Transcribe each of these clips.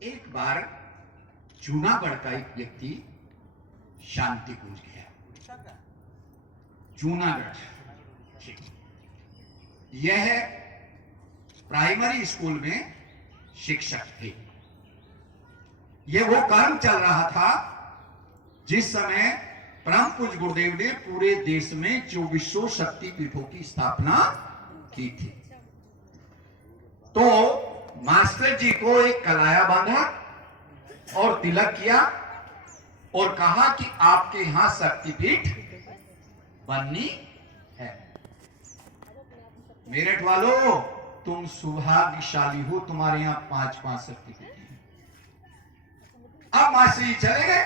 एक बार जूनागढ़ का एक व्यक्ति शांति कुंज गया। जूनागढ़ यह प्राइमरी स्कूल में शिक्षक थे। यह वो कर्म चल रहा था जिस समय परम पूज्य गुरुदेव ने पूरे देश में 2400 शक्तिपीठों की स्थापना की थी। तो मास्टर जी को एक कलाया बांधा और तिलक किया और कहा कि आपके यहां शक्तिपीठ बननी है। मेरठ वालों, तुम सौभाग्यशाली हो, तुम्हारे यहां 5-5 शक्तिपीठ हैं। अब मास्टर जी चले गए।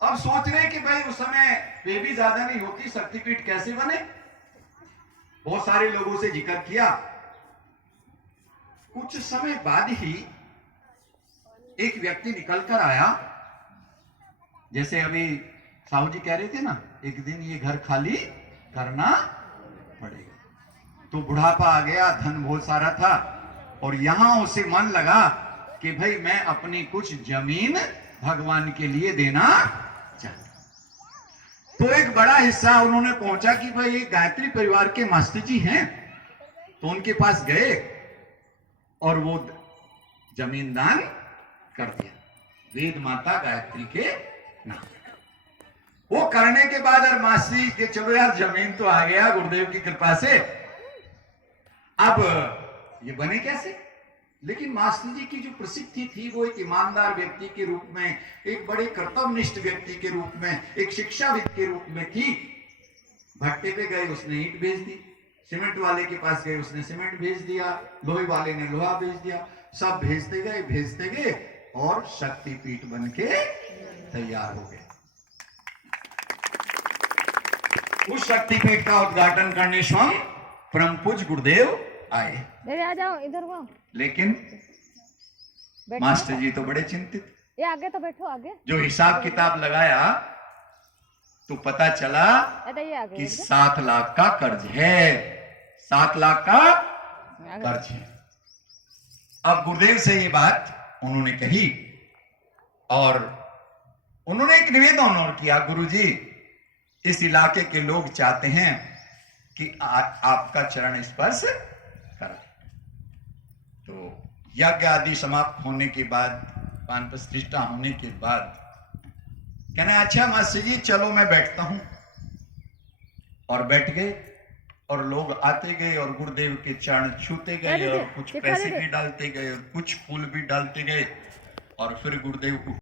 अब सोच रहे कि भाई उस समय वे भी ज्यादा नहीं होती, शक्तिपीठ कैसे बने। बहुत सारे लोगों से जिक्र किया। कुछ समय बाद ही एक व्यक्ति निकल कर आया। जैसे अभी साहू जी कह रहे थे ना, एक दिन ये घर खाली करना पड़ेगा। तो बुढ़ापा आ गया, धन बहुत सारा था और यहां उसे मन लगा कि भाई मैं अपनी कुछ जमीन भगवान के लिए देना चाहता। तो एक बड़ा हिस्सा उन्होंने पहुंचा कि भाई ये गायत्री परिवार के मास्टर जी हैं, तो उनके पास गए और वो जमीन दान कर दिया वेद माता गायत्री के नाम। वो करने के बाद और मास्टर जी के चलो यार जमीन तो आ गया गुरुदेव की कृपा से, अब ये बने कैसे। लेकिन मास्टर जी की जो प्रसिद्धि थी वो एक ईमानदार व्यक्ति के रूप में, एक बड़े कर्तव्यनिष्ठ व्यक्ति के रूप में, एक शिक्षाविद के रूप में थी। भट्टे पे गए, उसने ईंट भेज दी। सीमेंट वाले के पास गए, उसने सीमेंट भेज दिया। लोहे वाले ने लोहा भेज दिया। सब भेजते गए और शक्तिपीठ बनके तैयार हो गए। उस शक्तिपीठ का उद्घाटन करने स्वयं परम पूज्य गुरुदेव आए। आ जाओ, इधर आओ। लेकिन मास्टर जी तो बड़े चिंतित। ये आगे तो बैठो, आगे। जो हिसाब किताब लगाया तो पता चला कि 7 लाख का कर्ज है। 7 लाख का कर्ज है। अब गुरुदेव से ये बात उन्होंने कही और उन्होंने एक निवेदन और किया, गुरुजी इस इलाके के लोग चाहते हैं कि आपका चरण स्पर्श करें। तो यज्ञ आदि समाप्त होने के बाद, पान प्रतिष्ठा होने के बाद कहना अच्छा मास्टर जी चलो मैं बैठता हूं। और बैठ गए और लोग आते गए और गुरुदेव के चरण छूते गए और कुछ पैसे भी डालते गए और कुछ फूल भी डालते गए और फिर गुरुदेव को